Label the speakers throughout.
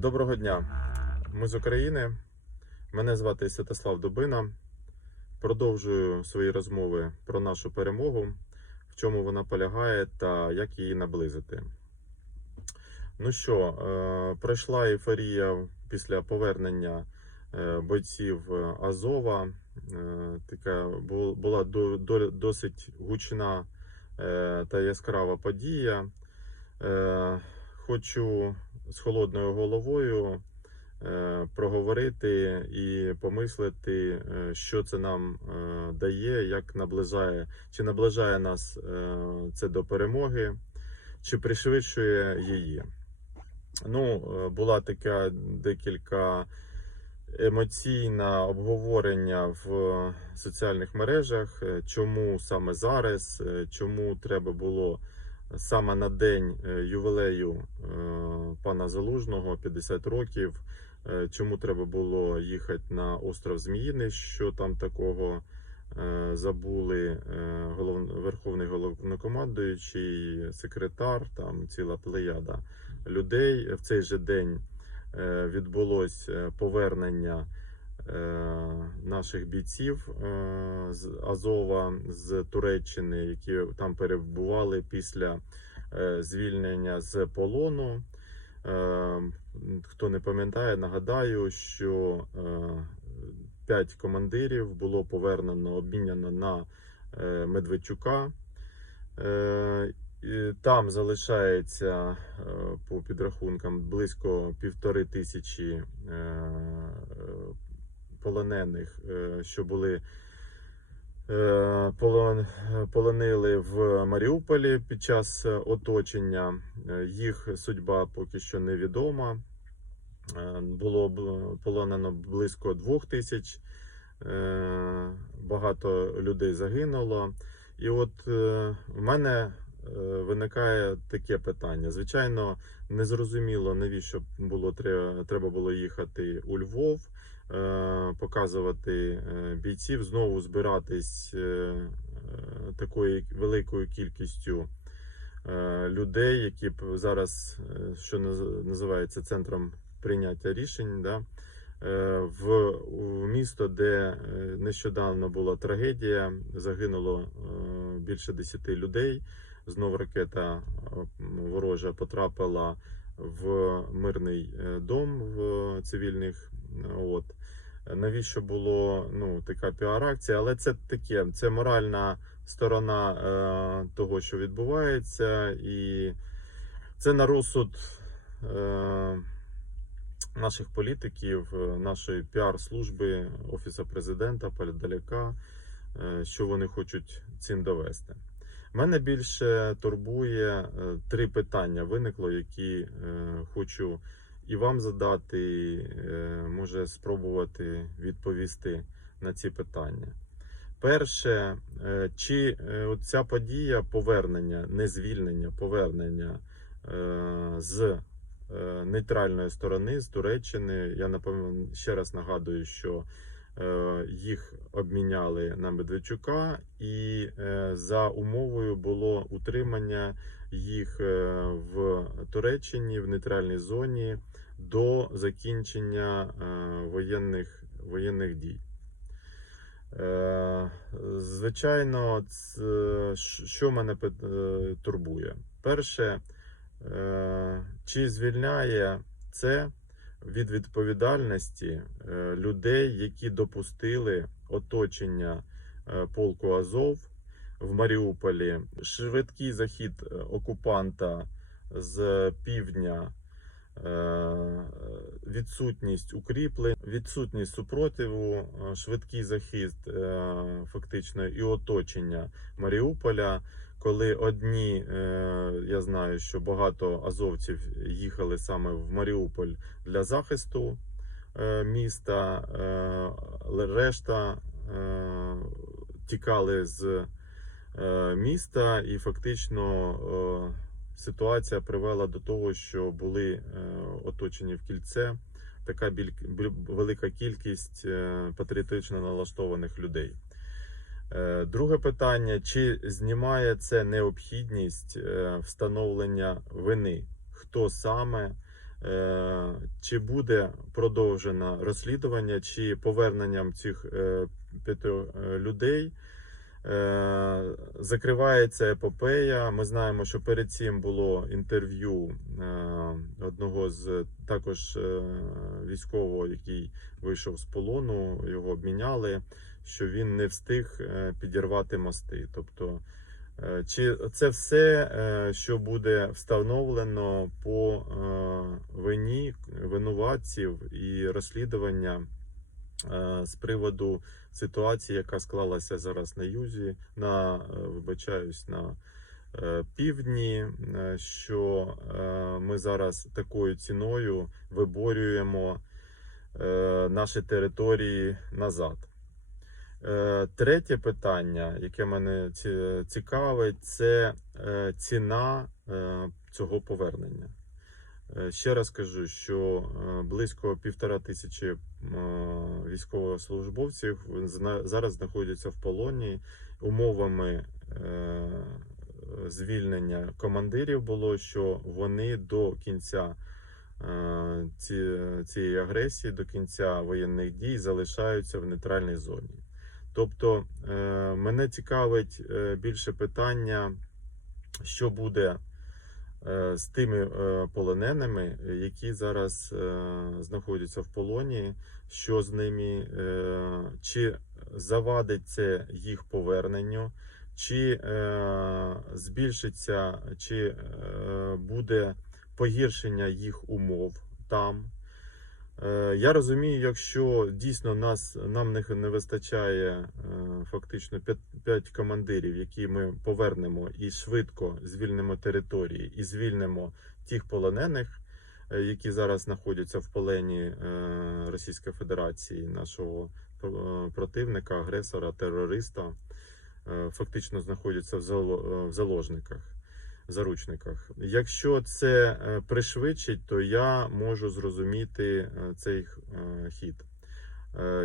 Speaker 1: Доброго дня. Ми з України. Мене звати Святослав Дубина. Продовжую свої розмови про нашу перемогу, в чому вона полягає та як її наблизити. Ну що, е, пройшла ейфорія після повернення е, бойців е, Азова. Така була до- до- досить гучна та яскрава подія. Хочу з холодною головою е, проговорити і помислити, е, що це нам е, дає, як наближає, чи наближає нас це до перемоги, чи пришвидшує її. Ну, була така декілька емоційне обговорення в соціальних мережах, чому саме зараз, чому треба було саме на день е, ювілею е, пана Залужного 50 років. е, Чому треба було їхати на остров Зміїний? Що там такого забули. Верховний головнокомандуючий, секретар, там ціла плеяда людей. В цей же день відбулось повернення наших бійців е, з Азова з Туреччини, які там перебували після е, звільнення з полону. Е, Хто не пам'ятає, нагадаю, що е, п'ять командирів було повернено, обміняно на е, Медведчука. Е, Там залишається е, по підрахункам близько півтори тисячі е, полонених, е, що були е, полонили в Маріуполі під час е, оточення. Їх судьба поки що невідома. Було полонено близько двох тисяч. Багато людей загинуло. І от в мене виникає таке питання. Звичайно, незрозуміло, навіщо було треба, було їхати у Львов, показувати е, бійців, знову збиратись е, е, такою великою кількістю е, людей, які б зараз, е, що наз- називається центром прийняття рішень. Да? е, В, місто, де е, нещодавно була трагедія, загинуло е, більше 10 людей. Знов ракета е, ворожа потрапила в мирний е, дом в цивільних. От навіщо було ну така піар-акція, але це таке, це моральна сторона е, того, що відбувається, і це на розсуд. Е, Наших політиків, е, нашої піар-служби, офісу президента, Полядаляка, е, що вони хочуть цим довести. Мене більше турбує е, три питання виникло, які е, хочу і вам задати, е, може спробувати відповісти на ці питання. Перше, е, чи е, ця подія повернення, не звільнення, повернення з нейтральної сторони, з Туреччини. Я напевно ще раз нагадую, що їх обміняли на Медведчука, і за умовою було утримання їх в Туреччині в нейтральній зоні до закінчення е, воєнних, воєнних дій. Е, Звичайно, що мене е, турбує? Перше, чи звільняє це від відповідальності людей, які допустили оточення полку Азов в Маріуполі, швидкий захід окупанта з півдня, відсутність укріплень, відсутність супротиву, е, швидкий захід е, фактично і оточення Маріуполя. Коли одні, е, я знаю, що багато азовців їхали саме в Маріуполь для захисту е, міста, е, решта е, тікали з е, міста, і фактично е, ситуація привела до того, що були е, оточені в кільце така біль, велика кількість е, патріотично налаштованих людей. Е, Друге питання: чи знімає це необхідність встановлення вини? Хто саме Чи буде продовжено розслідування, чи поверненням цих е, людей закривається епопея. Ми знаємо, що перед цим було інтерв'ю е, одного з також е, військового, який вийшов з полону, його обміняли, що він не встиг е, підірвати мости. Тобто, е, чи це все, е, що буде встановлено по е, вині винуватців і розслідування е, з приводу ситуації, яка склалася зараз на юзі, на е, вибачаюсь, на е, півдні, е, що ми зараз такою ціною виборюємо наші території назад. Третє питання, яке мене цікавить, це ціна цього повернення. Е, Ще раз кажу, що е, близько півтора тисячі е, військовослужбовців зараз знаходяться в полоні. Умовами звільнення командирів було, що вони до кінця цієї агресії, до кінця воєнних дій залишаються в нейтральній зоні. Тобто мене цікавить більше питання, що буде з тими е, полоненими, які зараз е, знаходяться в полоні, що з ними, е, чи завадить це їх поверненню, чи е, збільшиться, чи е, буде погіршення їх умов там. Е, Я розумію, якщо дійсно нас нам не, вистачає е, фактично 5, командирів, які ми повернемо і швидко звільнимо території, і звільнимо тих полонених, е, які зараз знаходяться в полені Російської Федерації, нашого противника, агресора, терориста, фактично знаходяться в заложниках заручниках. Якщо це е, пришвидшить, то я можу зрозуміти е, цей е, хід.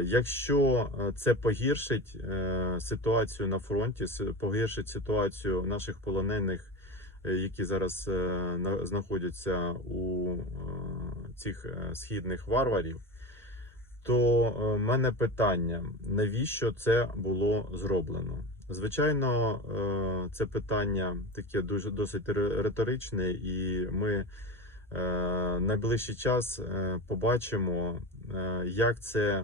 Speaker 1: Якщо це погіршить ситуацію на фронті, погіршить ситуацію наших полонених, які зараз знаходяться у цих східних варварів, то в мене питання: навіщо це було зроблено? Звичайно, е, це питання таке дуже досить ри- риторичне, і ми е, найближчий час е, побачимо, як це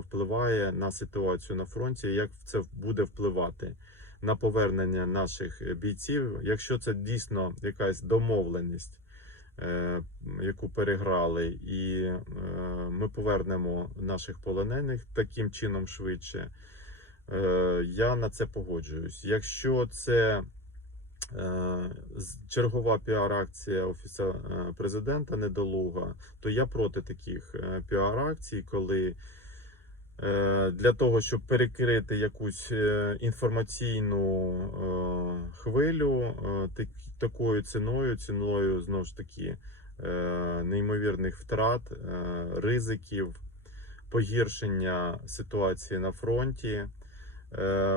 Speaker 1: впливає на ситуацію на фронті, як це буде впливати на повернення наших бійців. Якщо це дійсно якась домовленість, яку переграли, і ми повернемо наших полонених таким чином швидше. Е, Я на це погоджуюсь. Якщо це е, чергова піар-акція офіса е, президента недолуга, то я проти таких піар-акцій, коли для того, щоб перекрити якусь інформаційну хвилю такою ціною, ціною знову ж таки неймовірних втрат, ризиків, погіршення ситуації на фронті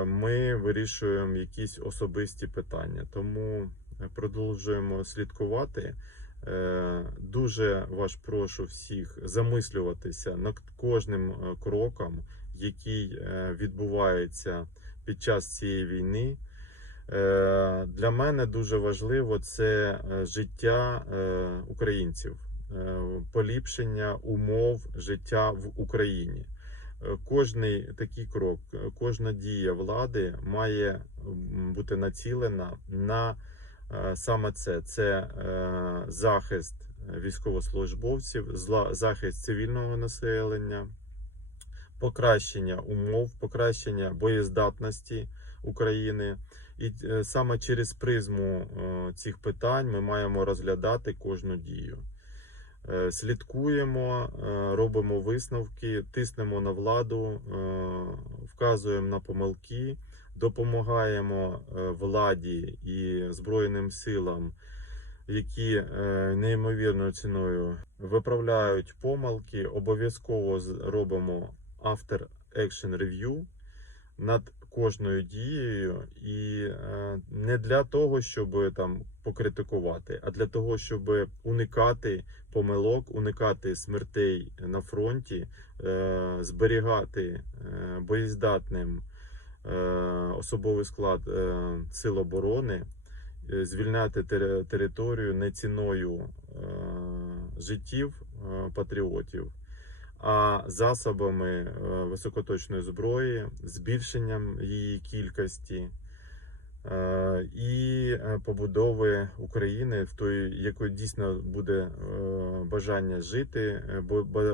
Speaker 1: ми вирішуємо якісь особисті питання. Тому продовжуємо слідкувати. Е, Дуже вас прошу всіх замислюватися над кожним е, кроком, який е, відбувається під час цієї війни. Е, Для мене дуже важливо це е, життя е, українців, е, поліпшення умов життя в Україні. Кожний такий крок, кожна дія влади має бути націлена на е, саме це: це е, захист військовослужбовців, захист цивільного населення, покращення умов, покращення боєздатності України. І е, саме через призму цих питань ми маємо розглядати кожну дію. Е, Слідкуємо, е, робимо висновки, тиснемо на владу, е, вказуємо на помилки, допомагаємо владі і Збройним силам, які неймовірною ціною виправляють помилки. Обов'язково робимо after action review над кожною дією, і е, не для того, щоб там покритикувати, а для того, щоб уникати помилок, уникати смертей на фронті, е, зберігати е, боєздатним особовий склад сил оборони, звільняти тери- територію не ціною життів патріотів, а засобами е, високоточної зброї, збільшенням її кількості. е, І е, побудови України, в той, якої дійсно буде бажання жити,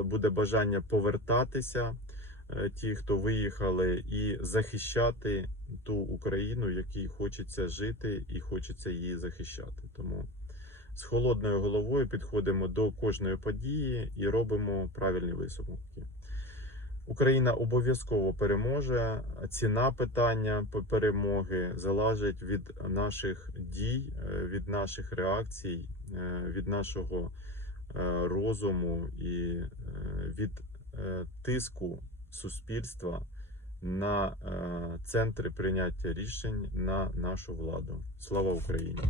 Speaker 1: буде бажання повертатися, ті, хто виїхали, і захищати ту Україну, якій хочеться жити і хочеться її захищати. Тому з холодною головою підходимо до кожної події і робимо правильні висновки. Україна обов'язково переможе. Ціна питання перемоги залежить від наших дій, е, від наших реакцій, е, від нашого е, розуму і від тиску суспільства на центри прийняття рішень на нашу владу. Слава Україні!